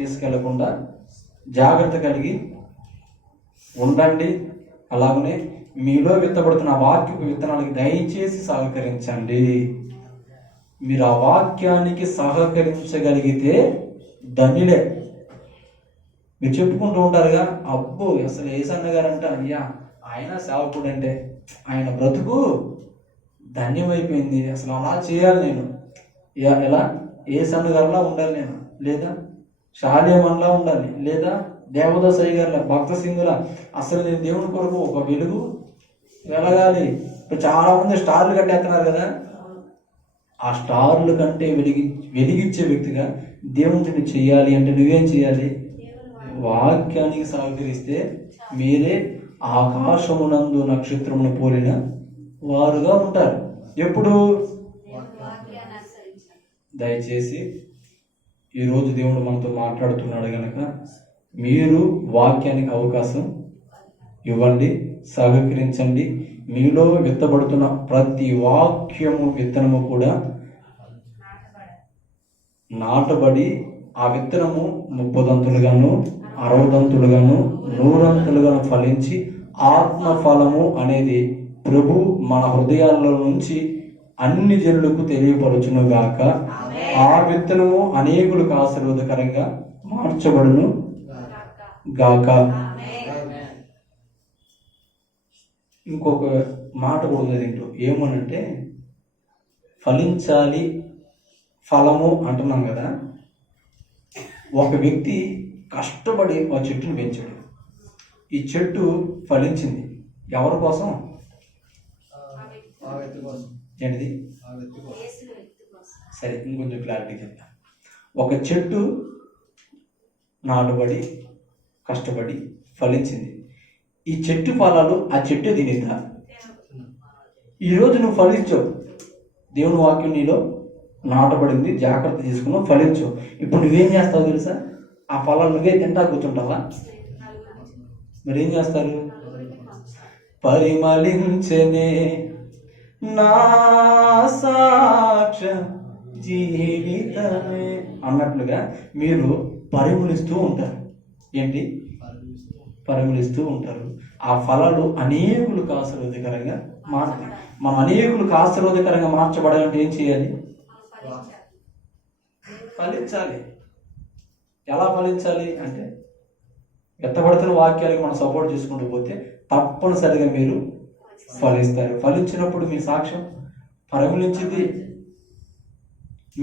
తీసుకెళ్లకుండా జాగ్రత్త కలిగి ఉండండి. అలాగనే మీలో విత్తబడుతున్న వాక్యపు విత్తనాలకి దయచేసి సహకరించండి. మీరు ఆ వాక్యానికి సహకరించగలిగితే ధన్యులే. మీరు చెప్పుకుంటూ ఉంటారుగా, అబ్బో అసలు ఏసన్న గారంట, అయ్యా ఆయన సేవకుడు అంటే ఆయన బ్రతుకు ధన్యమైపోయింది, అసలు అలా చేయాలి నేను, ఎలా ఏసన్న గారిలా ఉండాలి నేను, లేదా షాలేమన్లా ఉండాలి, లేదా దేవదాసయ్య గారిలా, భక్త సింగులా, అసలు నేను దేవుని కొరకు ఒక వెలుగు వెలగాలి. ఇప్పుడు చాలా మంది స్టార్లు కట్టేస్తున్నారు కదా, ఆ స్టార్లు కంటే వెలిగించే వ్యక్తిగా దేవుడిని చెయ్యాలి అంటే నువ్వేం చేయాలి? వాక్యానికి సహకరిస్తే మీరే ఆకాశమునందు నక్షత్రమును పోలిన వారుగా ఉంటారు. ఎప్పుడు? దయచేసి ఈరోజు దేవుడు మనతో మాట్లాడుతున్నాడు కనుక మీరు వాక్యానికి అవకాశం ఇవ్వండి, సహకరించండి. మీలో విత్తబడుతున్న ప్రతి వాక్యము విత్తనము కూడా నాటబడి ఆ విత్తనము 30 దంతులుగాను 60 దంతులుగాను 100 దంతులుగాను ఫలించి ఆత్మఫలము అనేది ప్రభు మన హృదయాల్లో నుంచి అన్ని జనులకు తెలియపరచును గాక. ఆ విత్తనము అనేకులకు ఆశీర్వాదకరంగా మార్చబడును గాక. ఇంకొక మాట కూడా ఉంది దీంట్లో, ఏమనంటే ఫలించాలి, ఫలము అంటున్నాం కదా. ఒక వ్యక్తి కష్టపడి ఆ చెట్టుని పెంచాడు, ఈ చెట్టు ఫలించింది. ఎవరి కోసం? ఏంటిది? సరే, ఇంకొంచెం క్లారిటీ చెప్తా. ఒక చెట్టు నాటుబడి కష్టపడి ఫలించింది. ఈ చెట్టు ఫలాలు ఆ చెట్టు తినిందా? ఈరోజు నువ్వు ఫలించావు, దేవుని వాక్యం నీలో నాటబడింది, జాగ్రత్త తీసుకున్నావు, ఫలించావు. ఇప్పుడు నువ్వేం చేస్తావు తెలుసా? ఆ ఫలాలు నువ్వే తింటా కూర్చుంటావా? మరేం చేస్తారు? పరిమళించనే నా సాక్ష జీవితమే అన్నట్లుగా మీరు పరిమళిస్తూ ఉంటారు. ఏంటి? పరిమళిస్తూ ఉంటారు. ఆ ఫలాలు అనేకులకు ఆశీర్వాదకరంగా మారుతాయి. మనం అనేకులకు ఆశీర్వాదకరంగా మార్చబడాలంటే ఏం చేయాలి? ఫలించాలి. ఎలా ఫలించాలి అంటే, ఎత్తబడుతున్న వాక్యాలకు మనం సపోర్ట్ చేసుకుంటూ పోతే తప్పనిసరిగా మీరు ఫలిస్తారు. ఫలించినప్పుడు మీ సాక్ష్యం పరిమళించింది.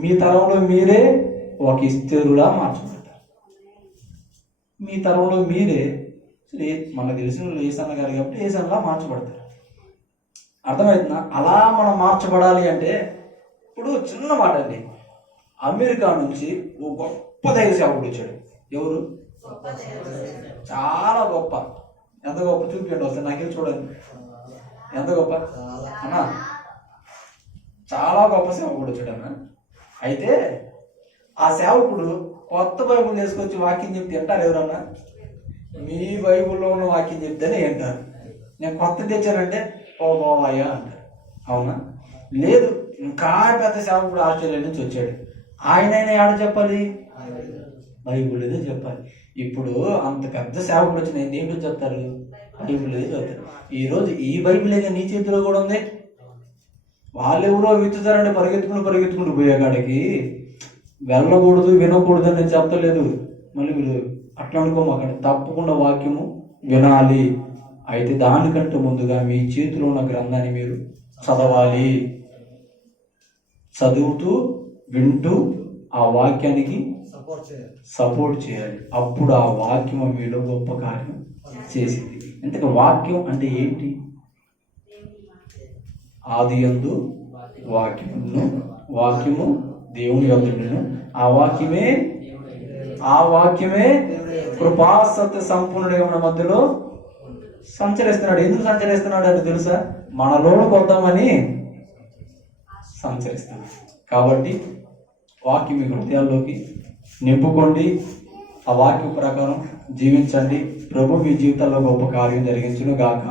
మీ తరంలో మీరే ఒక ఇస్తరులా మార్చబడతారు. మీ తరంలో మీరే మనకు తెలిసిన ఏసన్న గారు కాబట్టి ఏసన్నలా మార్చబడతారు. అర్థమవుతుందా? అలా మనం మార్చబడాలి అంటే, ఇప్పుడు చిన్న మాట అండి, అమెరికా నుంచి ఓ గొప్ప దైవ సేవకుడు వచ్చాడు. ఎవరు? చాలా గొప్ప. ఎంత గొప్ప చూపించండి వస్తే నాకేం చూడండి. ఎంత గొప్ప అన్నా, చాలా గొప్ప సేవకుడు వచ్చాడు అన్న. అయితే ఆ సేవకుడు కొత్త బైబుల్ తీసుకొచ్చి వాక్యం చెప్తే వింటారు ఎవరన్నా? మీ బైబుల్లో ఉన్న వాక్యం చెప్తేనే వింటారు. నేను కొత్త తెచ్చానంటే ఓ బావయ్యా అంటారు. అవునా? లేదు, ఇంకా పెద్ద సేవకుడు ఆస్ట్రేలియా నుంచి వచ్చాడు, ఆయన ఆడ చెప్పాలి, బైబుల్ ఏదో చెప్పాలి. ఇప్పుడు అంత పెద్ద సేవకుడు వచ్చిన ఏంటో చెప్తారు? బైబుల్ ఏదో చెప్తారు. ఈరోజు ఈ బైబుల్ ఏదో నీ చేతిలో కూడా ఉంది. వాళ్ళెవరో విత్తుతారంటే పరిగెత్తుకుంటూ పోయే కాడికి వెళ్ళకూడదు, వినకూడదు అని నేను చెప్పలేదు. మళ్ళీ మీరు అట్లా అనుకోమాకండి. తప్పకుండా వాక్యము వినాలి. అయితే దానికంటే ముందుగా మీ చేతిలో ఉన్న గ్రంథాన్ని మీరు చదవాలి. చదువుతూ వింటూ ఆ వాక్యానికి సపోర్ట్ చేయాలి. అప్పుడు ఆ వాక్యం మీలో గొప్ప కార్యం చేసింది. ఎందుకంటే వాక్యం అంటే ఏంటి? ఆదియందు వాక్యమును, వాక్యము దేవుని యొద్దను, ఆ వాక్యమే కృపా సత్య సంపూర్ణుడిగా మన మధ్యలో సంచరిస్తున్నాడు. ఎందుకు సంచరిస్తున్నాడు అని తెలుసా? మనలోకి వద్దామని సంచరిస్తున్నాడు. కాబట్టి వాక్యం మీ హృదయాల్లోకి నింపుకోండి. ఆ వాక్యం ప్రకారం జీవించండి. ప్రభు మీ జీవితాల్లో గొప్ప కార్యం జరిగించును గాక.